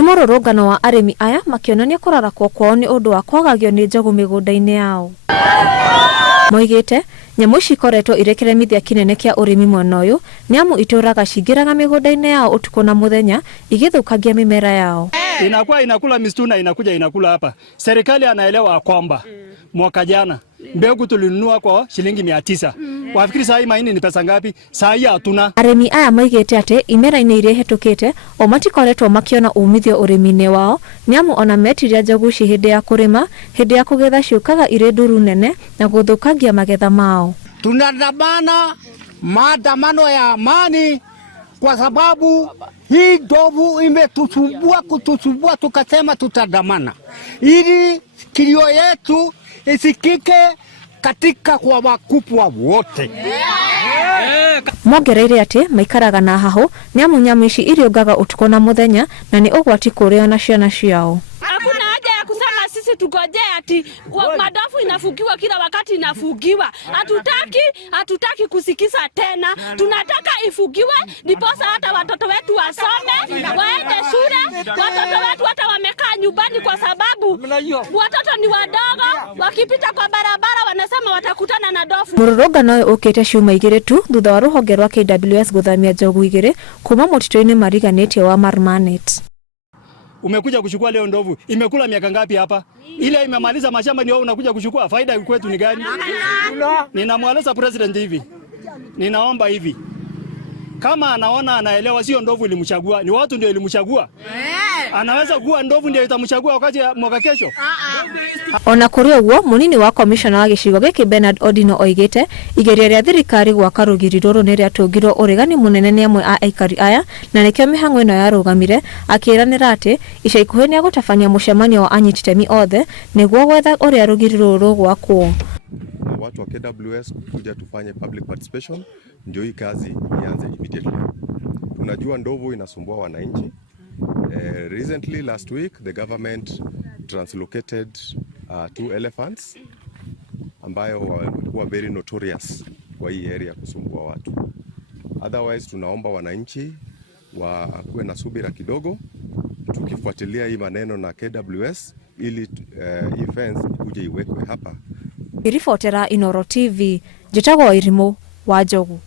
Mũrũrũngano wa arĩmi aya makionania kũrarakwo kwao nĩ ũndũ wa kwagagio nĩ njogu mĩgũnda-inĩ yao. Moigĩte nyamũ ici ikoretwo irĩ kĩremithia kĩnene kĩa ũrĩmi mwena ũyũ nĩamu itũraga cingĩraga mĩgũnda-inĩ yao utuko na muthenya igĩthũkagia mĩmera yao. Inakuwa inakula misitu na inakuja inakula hapa. Serikali anaelewa kwamba mwaka jana mbegu tulinunua kwa shilingi 900. Wafikiri saa hii mahindi ni pesa ngapi? Saa hii hatuna. Arĩmi aya moigĩte atĩ imera-inĩ iria hetũkĩte o matikoretwo makiona umithio ũrĩmi-inĩ wao nĩamu ona metiria njogu ici hĩndĩ ya kũrĩma, hĩndĩ ya kũgetha ciũkaga irĩ nduru nene na gũthũkagia magetha mao. Tunadamana maandamano ya amani kwa sababu hii ndovu kutusumbua tukasema tutadamana ili kilio yetu isikike katika kwa wakubwa wote. Mongereire atĩ maikaraga na hahu nĩamu nyamũ ici iriũngaga utuko na muthenya na nĩ ũgwati kũrĩo na ciana ciao. Hakuna haja ya kusema sisi tugoje ati madofu inafugiwa kila wakati inafugiwa. Hatutaki kusikiza tena. Tunataka ifugiwe ndiposa hata watoto wetu wasome, waende shule. Watoto wetu hata wamekaa nyumbani kwa sababu watoto ni wadogo, wakipita kwa barabara wanasema watakutana na dofu. Mũrũrũngano ũyũ ũkĩte ciumia igĩrĩ tu thutha wa rũhonge rwa KWS gũthamia njogu igĩrĩ kuma mũtitũ-inĩ mariganĩtie wa Marmanet. Umekuja kuchukua leo ndovu, imekula miaka ngapi hapa? Ile imemaliza mashamba ndio unakuja kuchukua, faida kwetu ni gani? Ninamweleza president hivi. Ninaomba hivi. Kama anaona anaelewa sio ndovu ilimchagua, ni watu ndio ilimchagua. Anaweza kuwa ndovu ndio itamchagua wakati mwaka kesho. Ona kũrĩ ũguo munini wa commissioner wa gĩcigo gĩkĩ Bernard Odino oigĩte igeria rĩa thirikari gwaka rũgiri rũrũ nĩ rĩatũngirwo ũregani mũnene nĩ amwe a aikari aya na nĩkĩo mĩhang'o ĩno yarũgamire akĩranĩra atĩ ica ikuhĩ nĩ agũtabania mũcemanio wa anyiti itemi othe nĩguo gwetha ũrĩa rũgiri rũrũ rũgwakwo. Watu wa KWS kuja tufanye public participation ndio hii kazi ianze immediately. Tunajua ndovu inasumbua wananchi. Recently last week the government translocated 2 elephants ambayo walikuwa very notorious kwa hii area kusumbua watu. Otherwise tunaomba wananchi wakuwe na subira kidogo tukifuatilia hii maneno na KWS ili hii fence ikuje iwekwe hapa. Iribotera Inooro TV, njĩtagwo Irimũ wa Njogu.